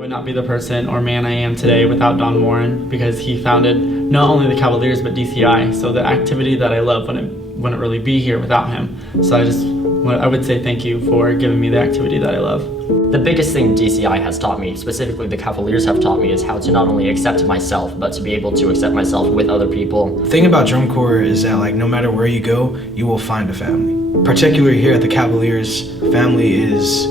I would not be the person or man I am today without Don Warren, because he founded not only the Cavaliers but DCI. So the activity that I love wouldn't really be here without him. So I would say thank you for giving me the activity that I love. The biggest thing DCI has taught me, specifically the Cavaliers have taught me, is how to not only accept myself, but to be able to accept myself with other people. The thing about drum corps is that no matter where you go, you will find a family. Particularly here at the Cavaliers, family is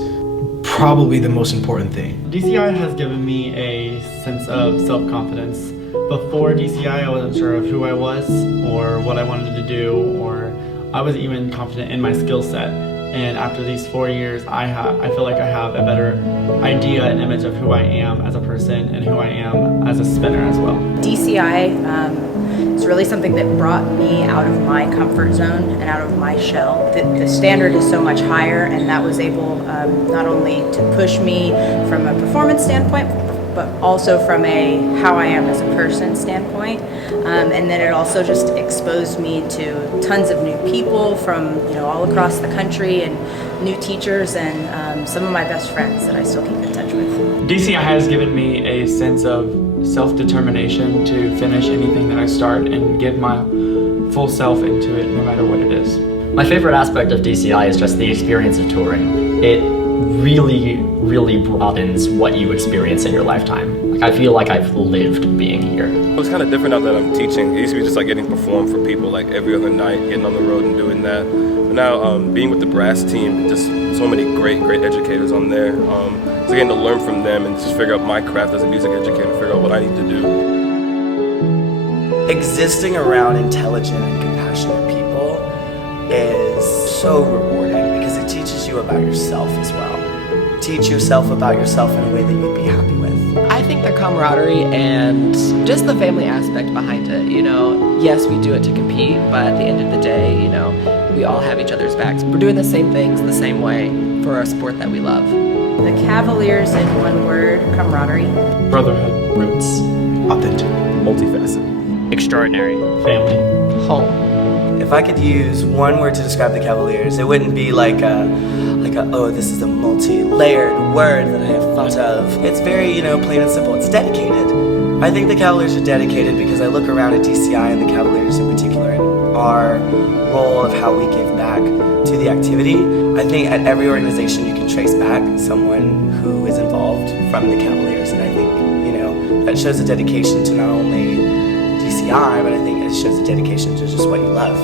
probably the most important thing. DCI has given me a sense of self-confidence. Before DCI, I wasn't sure of who I was or what I wanted to do, or I wasn't even confident in my skill set. And after these 4 years, I feel like I have a better idea and image of who I am as a person and who I am as a spinner as well. DCI is really something that brought me out of my comfort zone and out of my shell. The standard is so much higher, and that was able not only to push me from a performance standpoint, but also from a how I am as a person standpoint. And then it also just exposed me to tons of new people from all across the country, and new teachers, and some of my best friends that I still keep in touch with. DCI has given me a sense of self-determination to finish anything that I start and give my full self into it no matter what it is. My favorite aspect of DCI is just the experience of touring. It really broadens what you experience in your lifetime. I feel like I've lived being here. It's kind of different now that I'm teaching. It used to be just getting performed for people every other night, getting on the road and doing that. But now being with the brass team, just so many great educators on there. So getting to learn from them and just figure out my craft as a music educator, figure out what I need to do. Existing around intelligent and compassionate people is so rewarding because it teaches you about yourself as well. Teach yourself about yourself in a way that you'd be happy with. I think the camaraderie and just the family aspect behind it, yes, we do it to compete, but at the end of the day, we all have each other's backs. We're doing the same things the same way for a sport that we love. The Cavaliers, in one word: camaraderie. Brotherhood. Roots. Authentic. Multifaceted. Extraordinary. Family. Home. If I could use one word to describe the Cavaliers, it wouldn't be oh, this is a multi-layered word that I have thought of. It's very, plain and simple. It's dedicated. I think the Cavaliers are dedicated because I look around at DCI and the Cavaliers in particular, and our role of how we give back to the activity. I think at every organization you can trace back someone who is involved from the Cavaliers, and I think, that shows a dedication to not only DCI, but I think it shows a dedication to just what you love.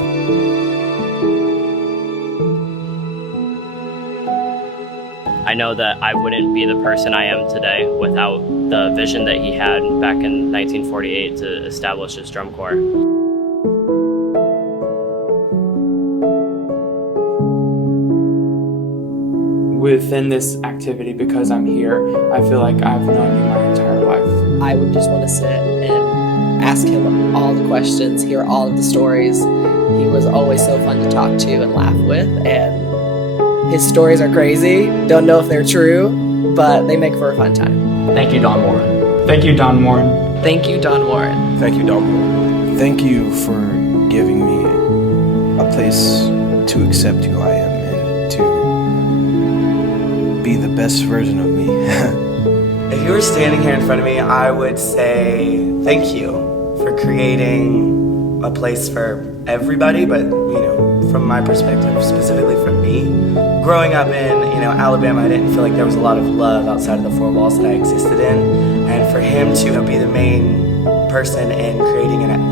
I know that I wouldn't be the person I am today without the vision that he had back in 1948 to establish his drum corps. Within this activity, because I'm here, I feel like I've known you my entire life. I would just want to sit and ask him all the questions, hear all of the stories. He was always so fun to talk to and laugh with, and his stories are crazy. Don't know if they're true, but they make for a fun time. Thank you, Don Warren. Thank you, Don Warren. Thank you, Don Warren. Thank you, Don Warren. Thank you for giving me a place to accept who I am and to be the best version of me. If you were standing here in front of me, I would say thank you for creating a place for everybody, but from my perspective, specifically from me. Growing up in Alabama, I didn't feel like there was a lot of love outside of the four walls that I existed in, and for him to be the main person in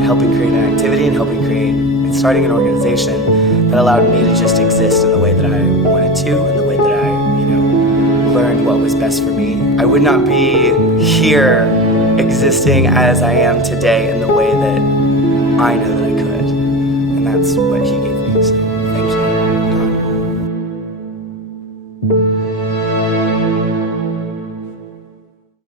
helping create an activity and starting an organization that allowed me to just exist in the way that I wanted to, in the way that I learned what was best for me. I would not be here existing as I am today in the way that I know that I could, and that's what he gave me. So.